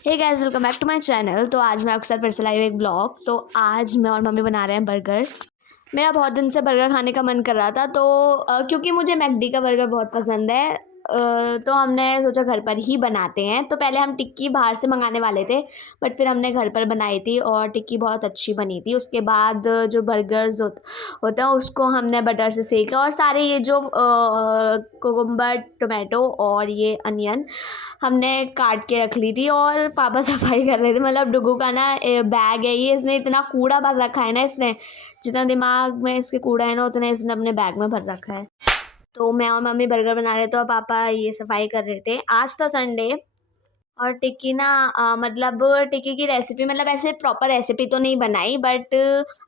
Hey guys, welcome back to my channel. तो आज मैं आपके साथ फिर से लाई हूँ एक ब्लॉग। तो आज मैं और मम्मी बना रहे हैं बर्गर। मेरा बहुत दिन से बर्गर खाने का मन कर रहा था, तो क्योंकि मुझे मैकडी का बर्गर बहुत पसंद है, तो हमने सोचा घर पर ही बनाते हैं। तो पहले हम टिक्की बाहर से मंगाने वाले थे, बट फिर हमने घर पर बनाई थी और टिक्की बहुत अच्छी बनी थी। उसके बाद जो बर्गर्स होता है उसको हमने बटर से सेका, और सारे ये जो कुकुम्बर, टोमेटो और ये अनियन हमने काट के रख ली थी। और पापा सफाई कर रहे थे। मतलब डुगू का ना बैग है ये, इसने इतना कूड़ा भर रखा है ना, इसने जितना दिमाग में इसके कूड़ा है ना उतना इसने अपने बैग में भर रखा है। तो मैं और मम्मी बर्गर बना रहे थे और पापा ये सफाई कर रहे थे। आज था संडे, और टिक्की ना मतलब टिक्की की रेसिपी, मतलब ऐसे प्रॉपर रेसिपी तो नहीं बनाई, बट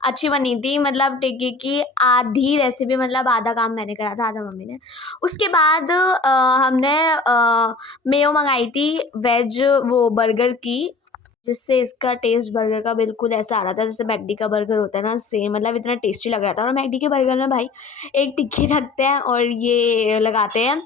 अच्छी बनी थी। मतलब टिक्की की आधी रेसिपी, मतलब आधा काम मैंने करा था, आधा मम्मी ने। उसके बाद हमने मेयो मंगाई थी वेज, वो बर्गर की, जिससे इसका टेस्ट बर्गर का बिल्कुल ऐसा आ रहा था जैसे मैकडी का बर्गर होता है ना, सेम। मतलब इतना टेस्टी लग रहा था। और मैकडी के बर्गर में भाई एक टिक्की रखते हैं और ये लगाते हैं,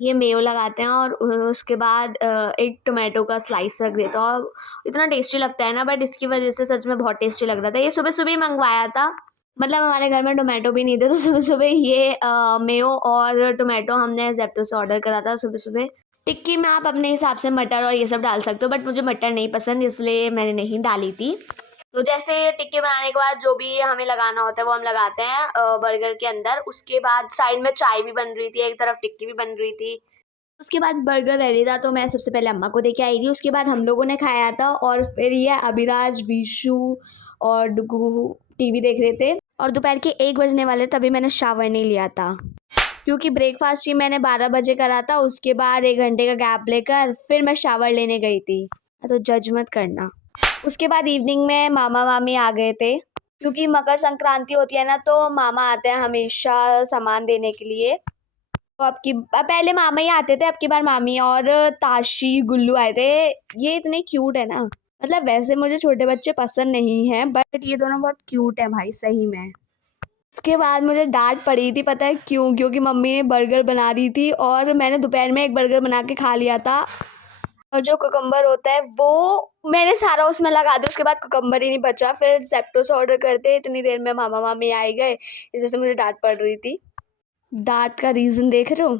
ये मेयो लगाते हैं, और उसके बाद एक टोमेटो का स्लाइस रख देते हैं, और इतना टेस्टी लगता है ना। बट इसकी वजह से सच में बहुत टेस्टी लग रहा था। ये सुबह सुबह ही मंगवाया था, मतलब हमारे घर में टोमेटो भी नहीं थे, तो सुबह सुबह ये मेयो और टोमेटो हमने जेप्टो से ऑर्डर करा था सुबह सुबह। टिक्की में आप अपने हिसाब से मटर और ये सब डाल सकते हो, बट मुझे मटर नहीं पसंद, इसलिए मैंने नहीं डाली थी। तो जैसे टिक्की बनाने के बाद जो भी हमें लगाना होता है वो हम लगाते हैं बर्गर के अंदर। उसके बाद साइड में चाय भी बन रही थी, एक तरफ टिक्की भी बन रही थी। उसके बाद बर्गर रेडी था, तो मैं सबसे पहले अम्मा को देके आई थी। उसके बाद हम लोगों ने खाया था, और फिर ये अभिराज, विशु और डुगू टीवी देख रहे थे। और दोपहर के 1 बजने वाले, तभी मैंने शावर नहीं लिया था, क्योंकि ब्रेकफास्ट ही मैंने 12 बजे करा था। उसके बाद 1 घंटे का गैप लेकर फिर मैं शावर लेने गई थी, तो जज मत करना। उसके बाद इवनिंग में मामा मामी आ गए थे, क्योंकि मकर संक्रांति होती है ना, तो मामा आते हैं हमेशा सामान देने के लिए। तो पहले मामा ही आते थे, अब की बार मामी और ताशी, गुल्लू आए थे। ये इतने क्यूट है ना, मतलब वैसे मुझे छोटे बच्चे पसंद नहीं हैं, बट ये दोनों बहुत क्यूट है भाई, सही में। उसके बाद मुझे डांट पड़ी थी, पता है क्यों? क्योंकि मम्मी ने बर्गर बना रही थी, और मैंने दोपहर में एक बर्गर बना के खा लिया था, और जो कुकम्बर होता है वो मैंने सारा उसमें लगा दिया। उसके बाद कुकम्बर ही नहीं बचा। फिर जेप्टो से ऑर्डर करते इतनी देर में मामा मामी आ गए, इस वजह से मुझे डांट पड़ रही थी। डांट का रीज़न देख रहे हो?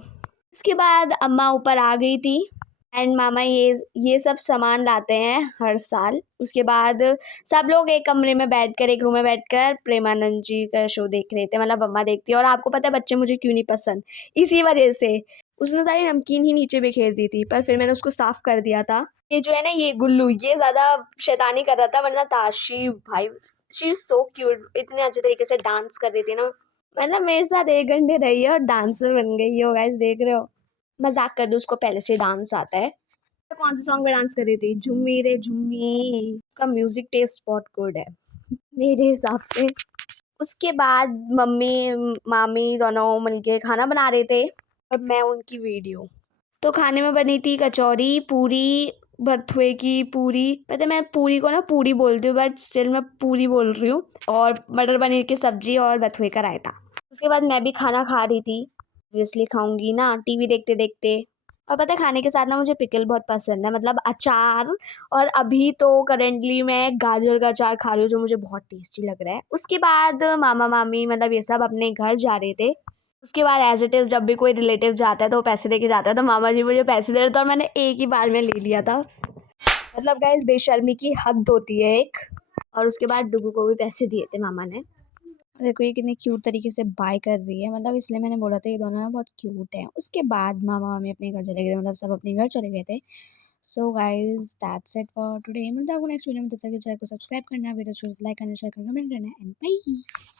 उसके बाद अम्मा ऊपर आ गई थी, एंड मामा ये सब सामान लाते हैं हर साल। उसके बाद सब लोग एक कमरे में बैठकर, एक रूम में बैठकर प्रेमानंद जी का शो देख रहे थे। मतलब अम्मा देखती है। और आपको पता है बच्चे मुझे क्यों नहीं पसंद? इसी वजह से उसने सारी नमकीन ही नीचे बिखेर दी थी, पर फिर मैंने उसको साफ कर दिया था। ये जो है ना, ये गुल्लू, ये ज़्यादा शैतानी कर रहा था, वरना ताशी भाई, शी इज सो क्यूट, इतने अच्छे तरीके से डांस कर रही थी ना। मतलब मेरे साथ 1 घंटे रही है और डांसर बन गई हो गाइस, देख रहे हो? मजाक कर दो, उसको पहले से डांस आता है। तो कौन से सॉन्ग पे डांस कर रही थी? झूमी रे झूमी। उसका म्यूजिक टेस्ट बहुत गुड है मेरे हिसाब से। उसके बाद मम्मी मामी दोनों मिलके खाना बना रहे थे, और मैं उनकी वीडियो। तो खाने में बनी थी कचौरी, पूरी, भरथुए की पूरी। पता है मैं पूरी को ना पूरी बोलती हूँ, बट स्टिल मैं पूरी बोल रही हूँ। और मटर पनीर की सब्जी और भरथुए का रायता। उसके बाद मैं भी खाना खा रही थी, इसलिए खाऊंगी ना टीवी देखते देखते। और पता है खाने के साथ ना मुझे पिकल बहुत पसंद है, मतलब अचार। और अभी तो करेंटली मैं गाजर का अचार खा रही हूँ, जो मुझे बहुत टेस्टी लग रहा है। उसके बाद मामा मामी, मतलब ये सब अपने घर जा रहे थे। उसके बाद एज इट इज़, जब भी कोई रिलेटिव जाता है तो वो पैसे दे के जाता है, तो मामा जी मुझे पैसे दे रहे थे, और मैंने एक ही बार में ले लिया था। मतलब गाइस, बेशर्मी की हद होती है एक। और उसके बाद डुगू को भी पैसे दिए थे मामा ने। देखो ये कितने क्यूट तरीके से बाय कर रही है, मतलब इसलिए मैंने बोला था ये दोनों ना बहुत क्यूट हैं। उसके बाद मामा मामी अपने घर चले गए थे, मतलब सब अपने घर चले गए थे। So guys, that's it for today. मतलब आपको नेक्स्ट वीडियो में, तब तक चैनल को सब्सक्राइब करना, वीडियो को लाइक करना, शेयर करना, कमेंट करना, एंड बाय।